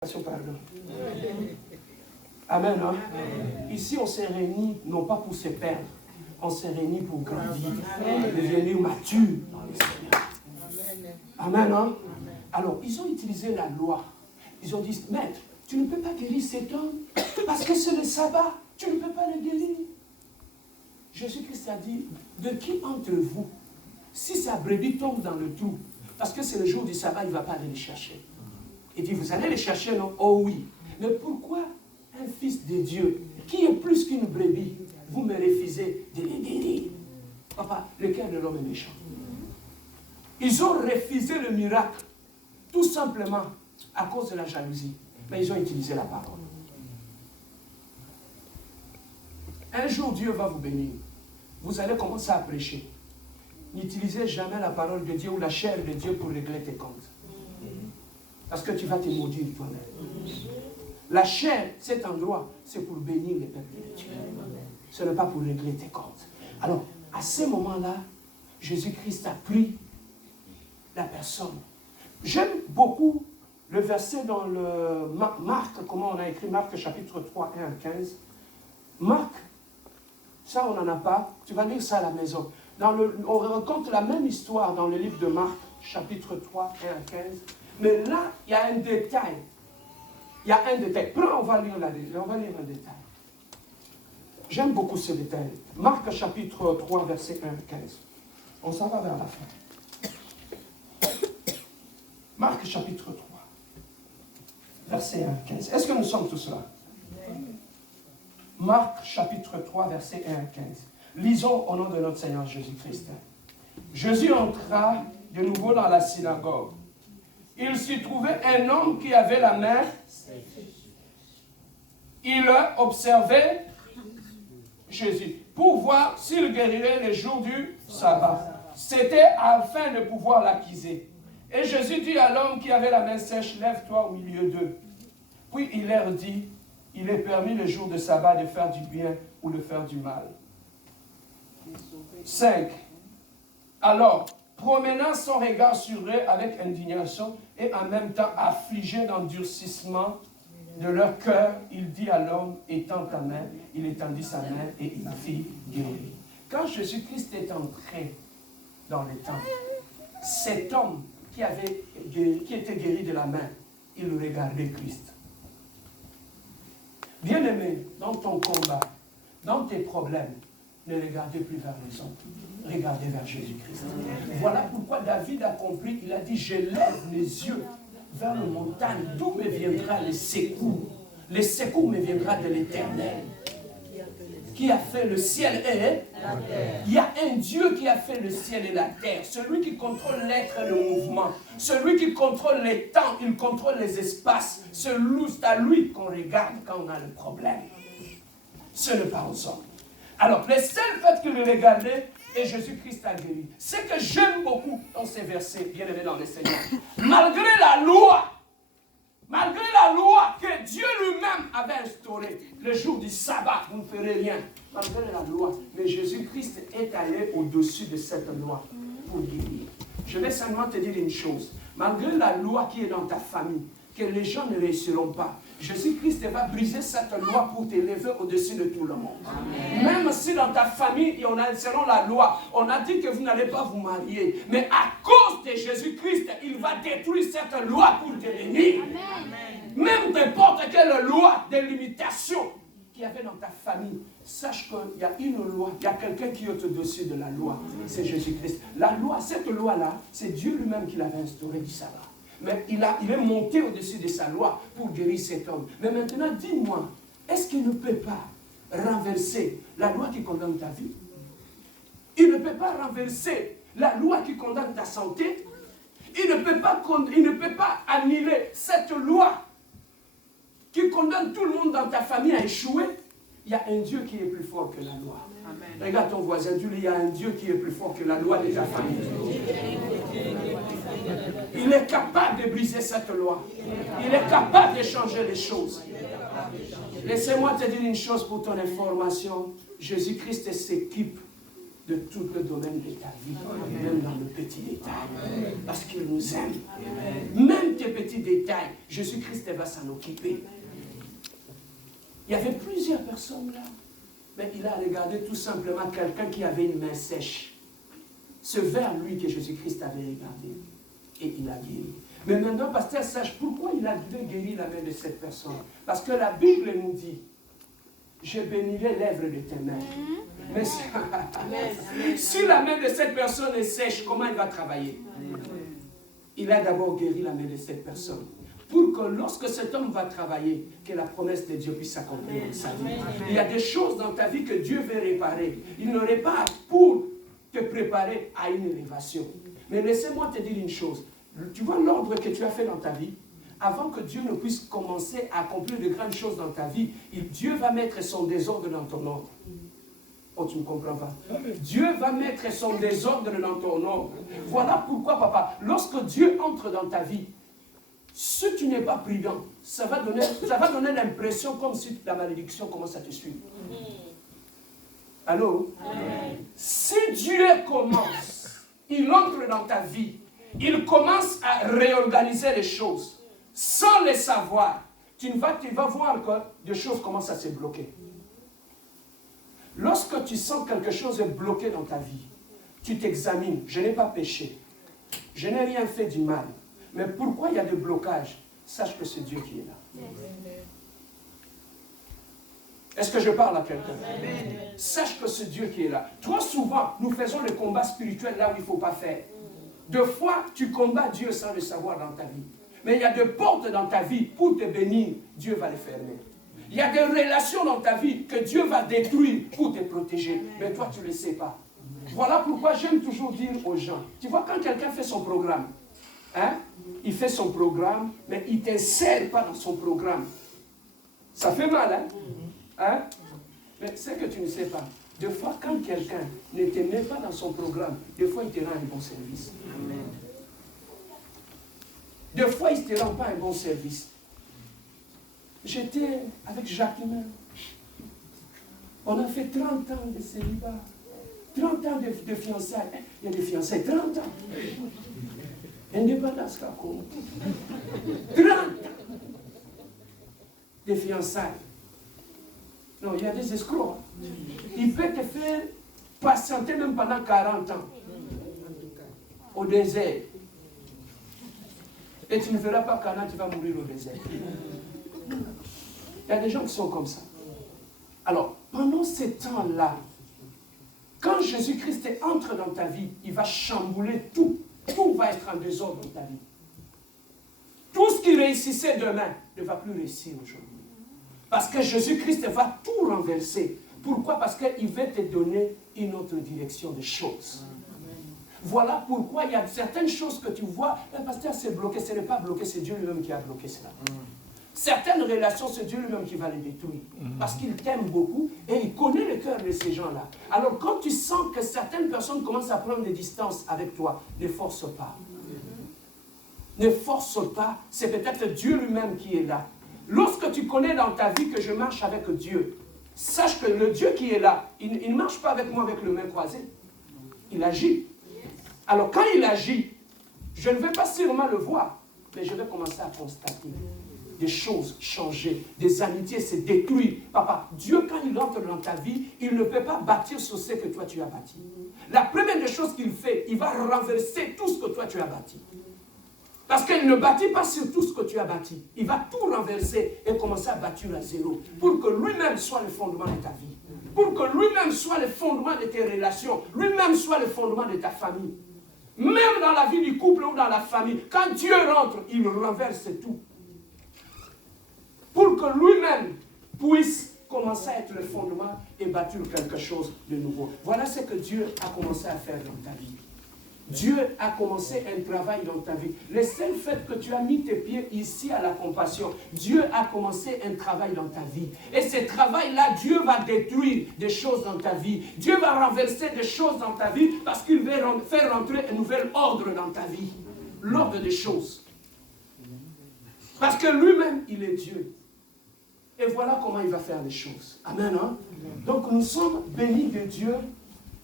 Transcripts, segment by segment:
Pardon. Amen. Hein? Ici, on s'est réunis non pas pour se perdre, on s'est réunis pour grandir, devenir mature dans le Seigneur. Amen. Hein? Alors, ils ont utilisé la loi. Ils ont dit, maître, tu ne peux pas guérir cet homme parce que c'est le sabbat. Tu ne peux pas le guérir. Jésus-Christ a dit, de qui entre vous, si sa brebis tombe dans le trou, parce que c'est le jour du sabbat, il ne va pas aller les chercher. Il dit, vous allez les chercher, non? Oh oui. Mais pourquoi un fils de Dieu, qui est plus qu'une brebis, vous me refusez de les guérir? Papa, le cœur de l'homme est méchant. Ils ont refusé le miracle, tout simplement à cause de la jalousie. Mais ils ont utilisé la parole. Un jour, Dieu va vous bénir. Vous allez commencer à prêcher. N'utilisez jamais la parole de Dieu ou la chair de Dieu pour régler tes comptes. Parce que tu vas te maudire toi-même. La chair, cet endroit, c'est pour bénir les peuples de Dieu. Ce n'est pas pour régler tes comptes. Alors, à ce moment-là, Jésus-Christ a pris la personne. J'aime beaucoup le verset dans le Marc, comment on a écrit Marc chapitre 3, 1 à 15. Marc, ça on n'en a pas, tu vas lire ça à la maison. On raconte la même histoire dans le livre de Marc, chapitre 3, 1 à 15. Mais là, il y a un détail. Il y a un détail. On va lire un détail. J'aime beaucoup ce détail. Marc chapitre 3, verset 1 à 15. On s'en va vers la fin. Marc chapitre 3, verset 1 à 15. Est-ce que nous sommes tous là? Marc chapitre 3, verset 1 à 15. Lisons au nom de notre Seigneur Jésus-Christ. Jésus entra de nouveau dans la synagogue. Il s'y trouvait un homme qui avait la main. Il observait Jésus pour voir s'il guérirait les jours du sabbat. C'était afin de pouvoir l'accuser. Et Jésus dit à l'homme qui avait la main sèche, lève-toi au milieu d'eux. Puis il leur dit, il est permis le jour de sabbat de faire du bien ou de faire du mal. 5. Alors, promenant son regard sur eux avec indignation et en même temps affligé d'endurcissement de leur cœur, il dit à l'homme, étends ta main, il étendit sa main et il fit guérir. Quand Jésus-Christ est entré dans le temple, cet homme qui était guéri de la main, il regardait Christ. Bien-aimé, dans ton combat, dans tes problèmes, ne regardez plus vers les autres. Regardez vers Jésus-Christ. Voilà pourquoi David a compris, il a dit, je lève les yeux vers les montagnes, d'où me viendra le secours. Le secours me viendra de l'Éternel, qui a fait le ciel et la terre. Il y a un Dieu qui a fait le ciel et la terre, celui qui contrôle l'être et le mouvement, celui qui contrôle les temps, il contrôle les espaces. C'est à lui qu'on regarde quand on a le problème. Ce n'est pas aux hommes. Alors, le seul fait qu'il le regardait, et Jésus-Christ a guéri. Ce que j'aime beaucoup dans ces versets, bien aimés dans le Seigneur, malgré la loi que Dieu lui-même avait instaurée, le jour du sabbat, vous ne ferez rien, malgré la loi, mais Jésus-Christ est allé au-dessus de cette loi pour guérir. Je vais simplement te dire une chose, malgré la loi qui est dans ta famille, que les gens ne réussiront pas, Jésus-Christ va briser cette loi pour t'élever au-dessus de tout le monde. Amen. Même si dans ta famille, selon la loi, on a dit que vous n'allez pas vous marier. Mais à cause de Jésus-Christ, il va détruire cette loi pour te bénir. Même n'importe quelle loi de limitation qu'il y avait dans ta famille, sache qu'il y a une loi, il y a quelqu'un qui est au-dessus de la loi. C'est Jésus-Christ. La loi, cette loi-là, c'est Dieu lui-même qui l'avait instaurée du sabbat. Mais il est monté au-dessus de sa loi pour guérir cet homme. Mais maintenant, dis-moi, est-ce qu'il ne peut pas renverser la loi qui condamne ta vie? Il ne peut pas renverser la loi qui condamne ta santé? Il ne peut pas annuler cette loi qui condamne tout le monde dans ta famille à échouer? Il y a un Dieu qui est plus fort que la loi. Amen. Regarde ton voisin, dis-lui, il y a un Dieu qui est plus fort que la loi de ta famille. Il est capable de briser cette loi. Il est capable de changer les choses. Laissez-moi te dire une chose pour ton information. Jésus-Christ s'équipe de tout le domaine de ta vie, même dans le petit détail. Parce qu'il nous aime. Même tes petits détails, Jésus-Christ va s'en occuper. Il y avait plusieurs personnes là. Mais il a regardé tout simplement quelqu'un qui avait une main sèche. C'est vers lui que Jésus-Christ avait regardé. Et il a guéri. Mais maintenant, pasteur, sache pourquoi il a guéri la main de cette personne. Parce que la Bible nous dit, je bénirai l'œuvre de tes mains. Mais si la main de cette personne est sèche, comment il va travailler? Il a d'abord guéri la main de cette personne. Pour que lorsque cet homme va travailler, que la promesse de Dieu puisse s'accomplir dans sa vie. Il y a des choses dans ta vie que Dieu veut réparer. Il ne répare pour te préparer à une élévation. Mais laissez-moi te dire une chose. Tu vois l'ordre que tu as fait dans ta vie? Avant que Dieu ne puisse commencer à accomplir de grandes choses dans ta vie, Dieu va mettre son désordre dans ton ordre. Oh, tu ne comprends pas. Dieu va mettre son désordre dans ton ordre. Voilà pourquoi, papa, lorsque Dieu entre dans ta vie, si tu n'es pas prudent, ça va donner l'impression comme si la malédiction commence à te suivre. Allô? Si Dieu commence, il entre dans ta vie, il commence à réorganiser les choses, sans les savoir, tu vas voir que des choses commencent à se bloquer. Lorsque tu sens quelque chose est bloqué dans ta vie, tu t'examines. Je n'ai pas péché. Je n'ai rien fait du mal. Mais pourquoi il y a des blocages? Sache que c'est Dieu qui est là. Est-ce que je parle à quelqu'un? Sache que c'est Dieu qui est là. Trop souvent, nous faisons le combat spirituel là où il ne faut pas faire. Deux fois, tu combats Dieu sans le savoir dans ta vie. Mais il y a des portes dans ta vie pour te bénir, Dieu va les fermer. Il y a des relations dans ta vie que Dieu va détruire pour te protéger. Mais toi, tu ne le sais pas. Voilà pourquoi j'aime toujours dire aux gens, tu vois, quand quelqu'un fait son programme, hein, il fait son programme, mais il ne t'insère pas dans son programme. Ça fait mal, hein? Hein? Mais c'est que tu ne sais pas. Des fois, quand quelqu'un ne te met pas dans son programme, des fois, il te rend un bon service. Des fois, il ne te rend pas un bon service. J'étais avec Jacqueline. On a fait 30 ans de célibat. 30 ans de fiançailles. Il y a des fiançailles, 30 ans. Indépendance, 30 ans de fiançailles. Non, il y a des escrocs. Il peut te faire patienter même pendant 40 ans. Au désert. Et tu ne verras pas quand tu vas mourir au désert. Il y a des gens qui sont comme ça. Alors, pendant ces temps-là, quand Jésus-Christ entre dans ta vie, il va chambouler tout. Tout va être en désordre dans ta vie. Tout ce qui réussissait demain ne va plus réussir aujourd'hui. Parce que Jésus-Christ va tout renverser. Pourquoi? Parce qu'il veut te donner une autre direction des choses. Voilà pourquoi il y a certaines choses que tu vois, le pasteur c'est bloqué, ce n'est pas bloqué, c'est Dieu lui-même qui a bloqué cela. Certaines relations, c'est Dieu lui-même qui va les détruire. Parce qu'il t'aime beaucoup et il connaît le cœur de ces gens-là. Alors quand tu sens que certaines personnes commencent à prendre des distances avec toi, ne force pas. Ne force pas, c'est peut-être Dieu lui-même qui est là. Lorsque tu connais dans ta vie que je marche avec Dieu, sache que le Dieu qui est là, il ne marche pas avec moi avec le main croisé. Il agit. Alors quand il agit, je ne vais pas sûrement le voir, mais je vais commencer à constater des choses changer, des amitiés se détruire. Papa, Dieu quand il entre dans ta vie, il ne peut pas bâtir sur ce que toi tu as bâti. La première des choses qu'il fait, il va renverser tout ce que toi tu as bâti. Parce qu'il ne bâtit pas sur tout ce que tu as bâti. Il va tout renverser et commencer à bâtir à zéro. Pour que lui-même soit le fondement de ta vie. Pour que lui-même soit le fondement de tes relations. Lui-même soit le fondement de ta famille. Même dans la vie du couple ou dans la famille. Quand Dieu rentre, il renverse tout. Pour que lui-même puisse commencer à être le fondement et bâtir quelque chose de nouveau. Voilà ce que Dieu a commencé à faire dans ta vie. Dieu a commencé un travail dans ta vie. Le seul fait que tu as mis tes pieds ici à la compassion, Dieu a commencé un travail dans ta vie. Et ce travail-là, Dieu va détruire des choses dans ta vie. Dieu va renverser des choses dans ta vie parce qu'il veut faire rentrer un nouvel ordre dans ta vie. L'ordre des choses. Parce que lui-même, il est Dieu. Et voilà comment il va faire les choses. Amen. Hein? Donc nous sommes bénis de Dieu.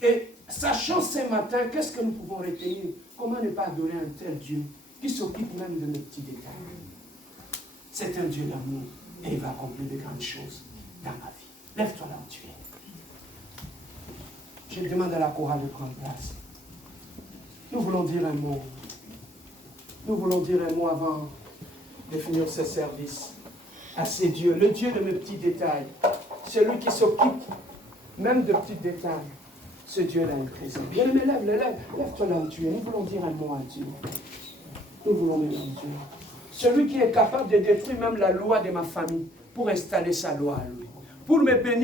Et sachant ce matin, qu'est-ce que nous pouvons retenir? Comment ne pas adorer un tel Dieu qui s'occupe même de nos petits détails? C'est un Dieu d'amour et il va accomplir de grandes choses dans ma vie. Lève-toi là où tu es. Je demande à la chorale de prendre place. Nous voulons dire un mot. Nous voulons dire un mot avant de finir ce service à ces dieux. Le Dieu de mes petits détails. Celui qui s'occupe même de petits détails. Ce Dieu-là est présent. Bien-aimé, lève-toi là où tu es. Nous voulons dire un mot à Dieu. Nous voulons dire à Dieu. Celui qui est capable de détruire même la loi de ma famille pour installer sa loi à lui. Pour me bénir.